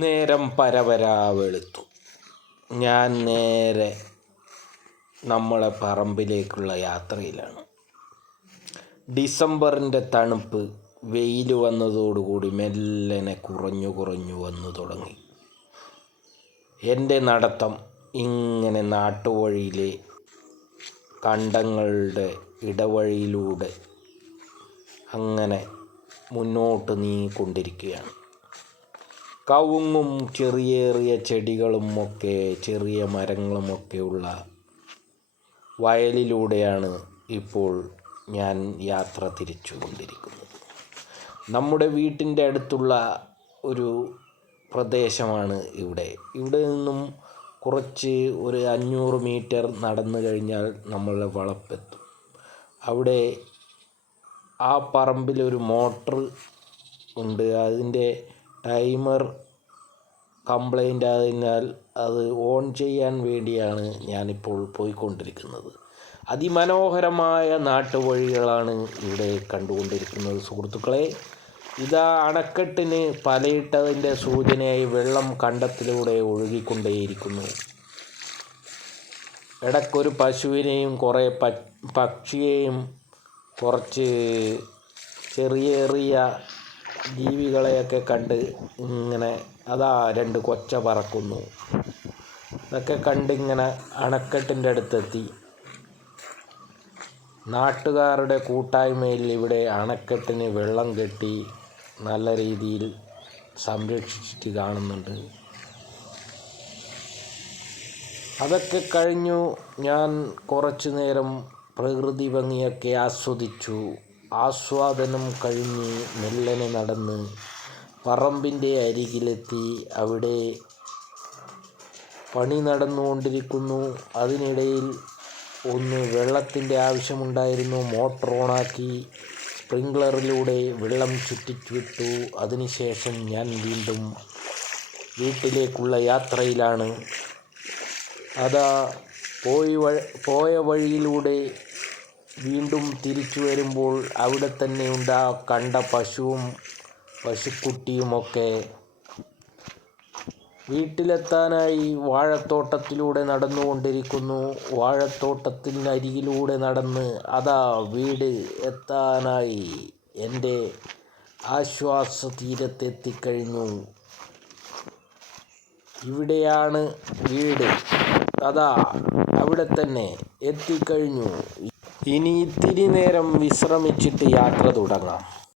നേരം പരപരാ വെളുത്തു ഞാൻ നേരെ നമ്മളെ പറമ്പിലേക്കുള്ള യാത്രയിലാണ്. ഡിസംബറിന്റെ തണുപ്പ് വെയിൽ വന്നതോടുകൂടി മെല്ലനെ കുറഞ്ഞു കുറഞ്ഞു വന്നു തുടങ്ങി. എന്റെ നടത്തം ഇങ്ങനെ നാട്ടുവഴിയിലെ കണ്ടങ്ങളുടെ ഇടവഴിയിലൂടെ അങ്ങനെ മുന്നോട്ട് നീങ്ങിക്കൊണ്ടിരിക്കുകയാണ്. കവുങ്ങും ചെറിയ ചെറിയ ചെടികളും ഒക്കെ ചെറിയ മരങ്ങളുമൊക്കെ ഉള്ള വയലിലൂടെയാണ് ഇപ്പോൾ ഞാൻ യാത്ര തിരിച്ചു കൊണ്ടിരിക്കുന്നത് നമ്മുടെ വീട്ടിന്റെ അടുത്തുള്ള ഒരു പ്രദേശമാണ് ഇവിടെ. ഇവിടെ നിന്നും കുറച്ച് ഒരു അഞ്ഞൂറ് മീറ്റർ നടന്നു കഴിഞ്ഞാൽ നമ്മളുടെ വളപ്പെത്തും. അവിടെ ആ പറമ്പിലൊരു മോട്ടർ ഉണ്ട്. അതിന്റെ ടൈമർ കംപ്ലൈന്റ് ആയതിനാൽ അത് ഓൺ ചെയ്യാൻ വേണ്ടിയാണ് ഞാനിപ്പോൾ പോയിക്കൊണ്ടിരിക്കുന്നത്. അതിമനോഹരമായ നാട്ടുവഴികളാണ് ഇവിടെ കണ്ടുകൊണ്ടിരിക്കുന്നത് സുഹൃത്തുക്കളെ. ഇതാ അണക്കെട്ടിന് പലയിട്ടതിന്റെ സൂചനയായി വെള്ളം കണ്ടത്തിലൂടെ ഒഴുകിക്കൊണ്ടേയിരിക്കുന്നു. ഇടയ്ക്കൊരു പശുവിനെയും കുറേ പക്ഷിയെയും കുറച്ച് ചെറിയ ചെറിയ ജീവികളെയൊക്കെ കണ്ട് ഇങ്ങനെ അതാ രണ്ട് കൊച്ച പറക്കുന്നു. ഇതൊക്കെ കണ്ടിങ്ങനെ അണക്കെട്ടിന്റെ അടുത്തെത്തി. നാട്ടുകാരുടെ കൂട്ടായ്മയിൽ ഇവിടെ അണക്കെട്ടിന് വെള്ളം കെട്ടി നല്ല രീതിയിൽ സംരക്ഷിച്ചിട്ട് കാണുന്നുണ്ട്. അതൊക്കെ കഴിഞ്ഞു ഞാൻ കുറച്ചു നേരം പ്രകൃതി ഭംഗിയൊക്കെ ആസ്വദിച്ചു. ആസ്വാദനം കഴിഞ്ഞ് മെല്ലനെ നടന്ന് പറമ്പിന്റെ അരികിലെത്തി. അവിടെ പണി നടന്നുകൊണ്ടിരിക്കുന്നു. അതിനിടയിൽ ഒന്ന് വെള്ളത്തിന്റെ ആവശ്യമുണ്ടായിരുന്നു. മോട്ടർ ഓണാക്കി സ്പ്രിംഗ്ലറിലൂടെ വെള്ളം ചുറ്റിച്ചുവിട്ടു. അതിനുശേഷം ഞാൻ വീണ്ടും വീട്ടിലേക്കുള്ള യാത്രയിലാണ്. അതാ പോയി പോയ വഴിയിലൂടെ വീണ്ടും തിരിച്ചു വരുമ്പോൾ അവിടെ തന്നെ ഉണ്ട് കണ്ട പശുവും പശുക്കുട്ടിയുമൊക്കെ. വീട്ടിലെത്താനായി വാഴത്തോട്ടത്തിലൂടെ നടന്നുകൊണ്ടിരിക്കുന്നു. വാഴത്തോട്ടത്തിനരികിലൂടെ നടന്ന് അതാ വീട് എത്താനായി എന്റെ ആശ്വാസ തീരത്തെത്തിക്കഴിഞ്ഞു ഇവിടെയാണ് വീട്. അതാ അവിടെ തന്നെ എത്തിക്കഴിഞ്ഞു. ഇനി ഇത്തിരി നേരം വിശ്രമിച്ചിട്ട് യാത്ര തുടങ്ങാം.